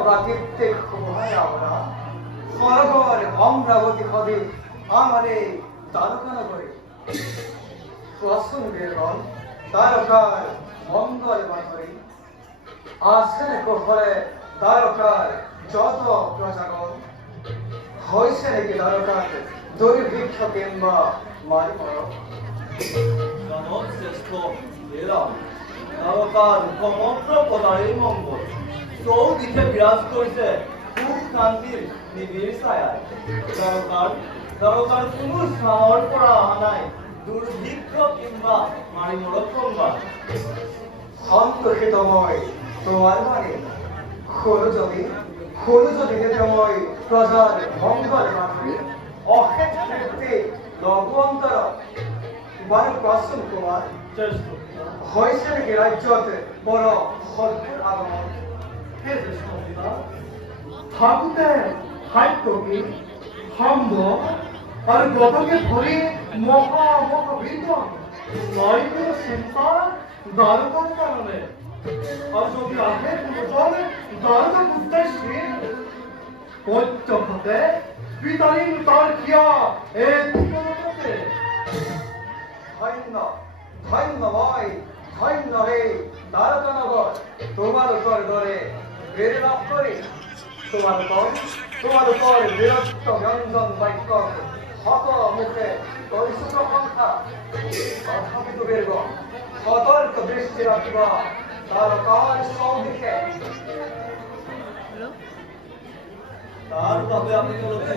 প্রাকৃতিক শোভায় আমরা সরগর অমরাবতী হবে আমারে তারকানো করে আসুন বেরগণ তারকার মঙ্গল বাঁধরে আসেন কোহরে তারকার যত প্রজাগণ হয়েছে নাকি তারকার দুর্ভিক্ষ কিংবা মারি মরণ জনক শ্রেষ্ঠ এরাম তারকার সমগ্র পদারের মঙ্গল চৌদিকে বিরাজ করেছে খুব শান্তির নিবিড় ছায়ায় তারকার কোনো সাহর পৰা অহা নাই দুর্ভিক্ষ কিংবা মারি মরক সংবাদ সন্তোষিতময় তোমার মানে হলো যদি হেতময় প্রজার মঙ্গল মানে অশেষ কীর্তি লঘু অন্তর বারো প্রশ্ন কুমার শ্রেষ্ঠ হয়েছে নাকি রাজ্যত বড় সদ্ভুত আগমন হে শ্রেষ্ঠ পিতা থাকুতে খাদ্যকে খাম্ব আর গতকে ধরে মহা বিদ্বান নয় কোনো চিন্তা দ্বারকার কারণে আর যদি আগে পুনর্জনে দ্বারকার উদ্দেশ্যে পঞ্চমতে পিতারিন তার কিয়া এই দুর্গতে ধন্য ধন্যময় ধন্য রে দ্বারকানগর তোমার উপর ধরে বেড়ে লাভ করে তোমার উপর বীরত্ব ব্যঞ্জন বাক্য শত মুখে তৈসুক পন্থা তথাপিত বেরগণ সতর্ক দৃষ্টি রাখিবা দ্বারকার সৌদিকে তার বাবে আপনি চলছে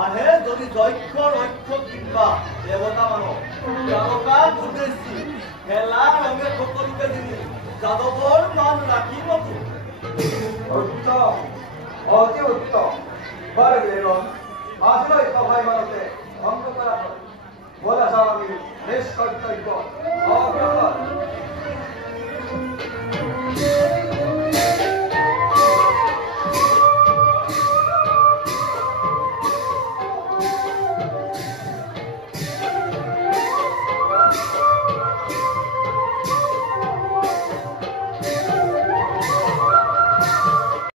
আহে যদি দক্ষ রক্ষ কিংবা দেবতা মানব তারকার উদ্দেশ্যে খেলা রঙে সকলকে দিলি যাদবর মান রাখিব তো উত্তম অতি উত্তম বার বেরগণ আসলে সভায় মানুষে ভঙ্গ করা হয় বলা যাওয়া নিষ্কর্তব্য অগ্রসর